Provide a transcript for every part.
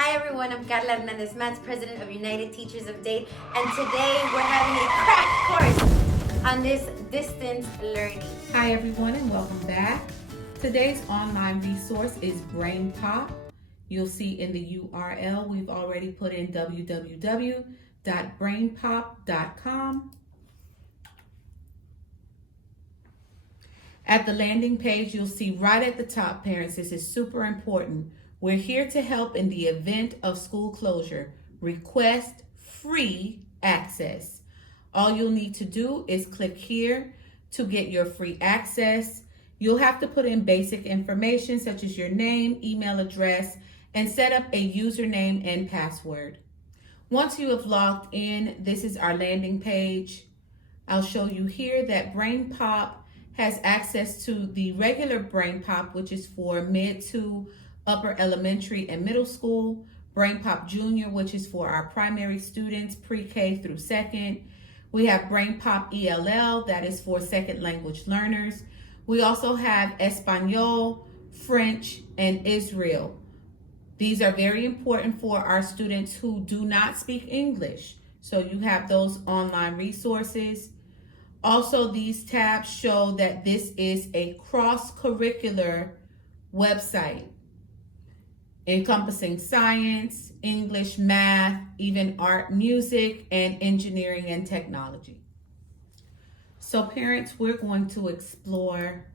Hi everyone, I'm Carla Hernandez Mats, President of United Teachers of Dade, and today we're having a crash course on this distance learning. Hi everyone and welcome back. Today's online resource is BrainPop. You'll see in the URL we've already put in www.brainpop.com. At the landing page, you'll see right at the top, parents, this is super important. We're here to help in the event of school closure. Request free access. All you'll need to do is click here to get your free access. You'll have to put in basic information such as your name, email address, and set up a username and password. Once you have logged in, this is our landing page. I'll show you here that BrainPop has access to the regular BrainPop, which is for mid to upper elementary and middle school, BrainPop Junior, which is for our primary students, pre-K through second. We have BrainPop ELL, that is for second language learners. We also have Espanol, French, and Israel. These are very important for our students who do not speak English. So you have those online resources. Also, these tabs show that this is a cross-curricular website encompassing science, English, math, even art, music, and engineering and technology. So parents, we're going to explore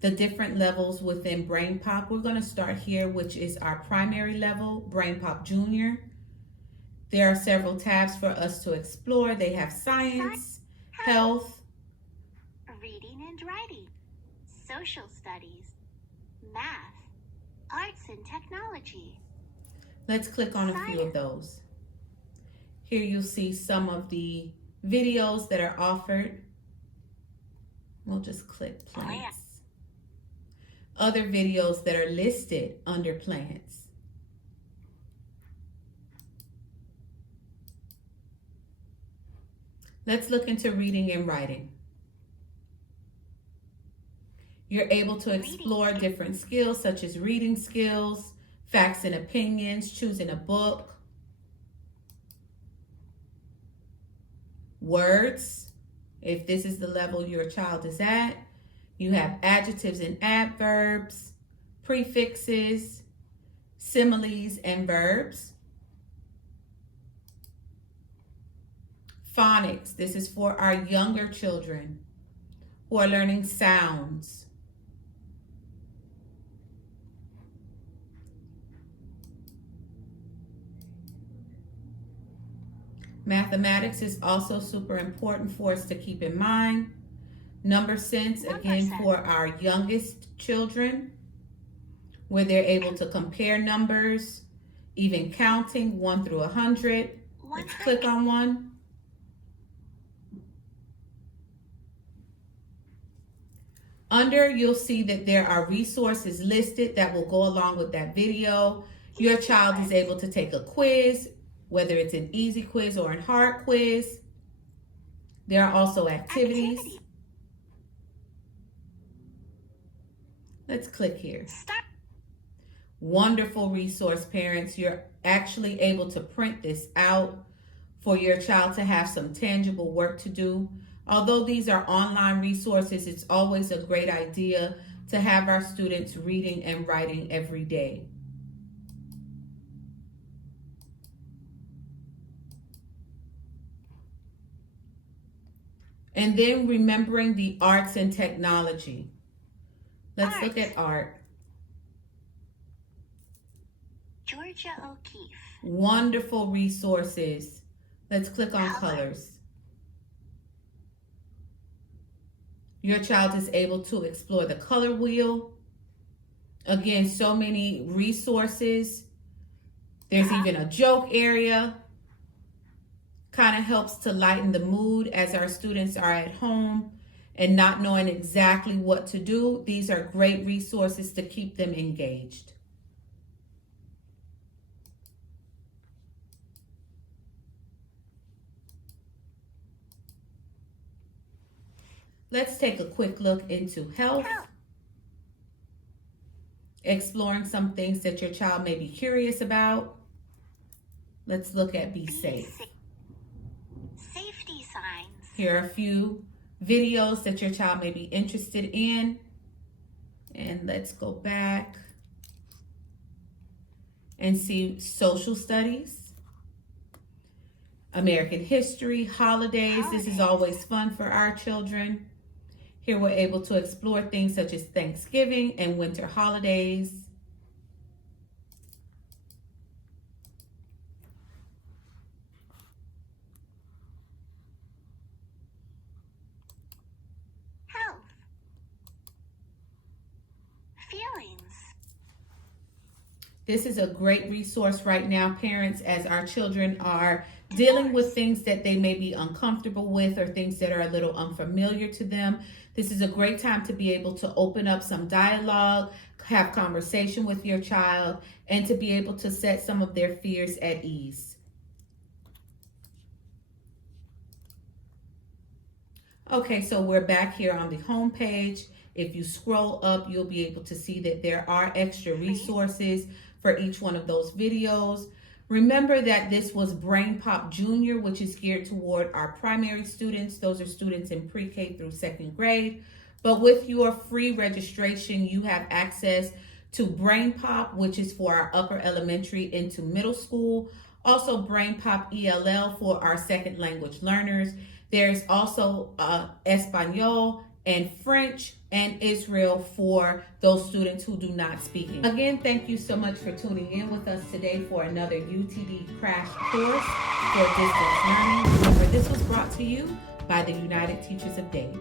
the different levels within BrainPop. We're going to start here, which is our primary level, BrainPop Junior. There are several tabs for us to explore. They have science, health, reading and writing, social studies, math, arts and technology. Let's click on a few of those. Here you'll see some of the videos that are offered. We'll just click plants. Other videos that are listed under plants. Let's look into reading and writing. You're able to explore different skills such as reading skills, facts and opinions, choosing a book, words, if this is the level your child is at. You have adjectives and adverbs, prefixes, similes, and verbs. Phonics, this is for our younger children who are learning sounds. Mathematics is also super important for us to keep in mind. Number sense, again, for our youngest children, where they're able to compare numbers, even counting 1 through 100. Let's click on one. Under, you'll see that there are resources listed that will go along with that video. Your child is able to take a quiz, whether it's an easy quiz or a hard quiz. There are also activities. Let's click here. Wonderful resource, parents. You're actually able to print this out for your child to have some tangible work to do. Although these are online resources, it's always a great idea to have our students reading and writing every day. And then remembering the arts and technology. Let's look at art. Georgia O'Keeffe. Wonderful resources. Let's click on colors. Your child is able to explore the color wheel. Again, so many resources. There's even a joke area. Kind of helps to lighten the mood as our students are at home and not knowing exactly what to do. These are great resources to keep them engaged. Let's take a quick look into health. Exploring some things that your child may be curious about. Let's look at Be Safe. Safety signs. Here are a few videos that your child may be interested in. And let's go back and see social studies, American history, holidays. This is always fun for our children. Here we're able to explore things such as Thanksgiving and winter holidays. Health. Feelings. This is a great resource right now, parents, as our children are dealing with things that they may be uncomfortable with or things that are a little unfamiliar to them. This is a great time to be able to open up some dialogue, have conversation with your child, and to be able to set some of their fears at ease. Okay, so we're back here on the home page. If you scroll up, you'll be able to see that there are extra resources for each one of those videos. Remember that this was Brain Pop Junior, which is geared toward our primary students. Those are students in pre-K through 2nd grade. But with your free registration, you have access to Brain Pop, which is for our upper elementary into middle school. Also Brain Pop ELL for our second language learners. There's also Espanol and French and Israel for those students who do not speak English. Again, thank you so much for tuning in with us today for another UTD crash course for distance learning. Remember, this was brought to you by the United Teachers of Dade.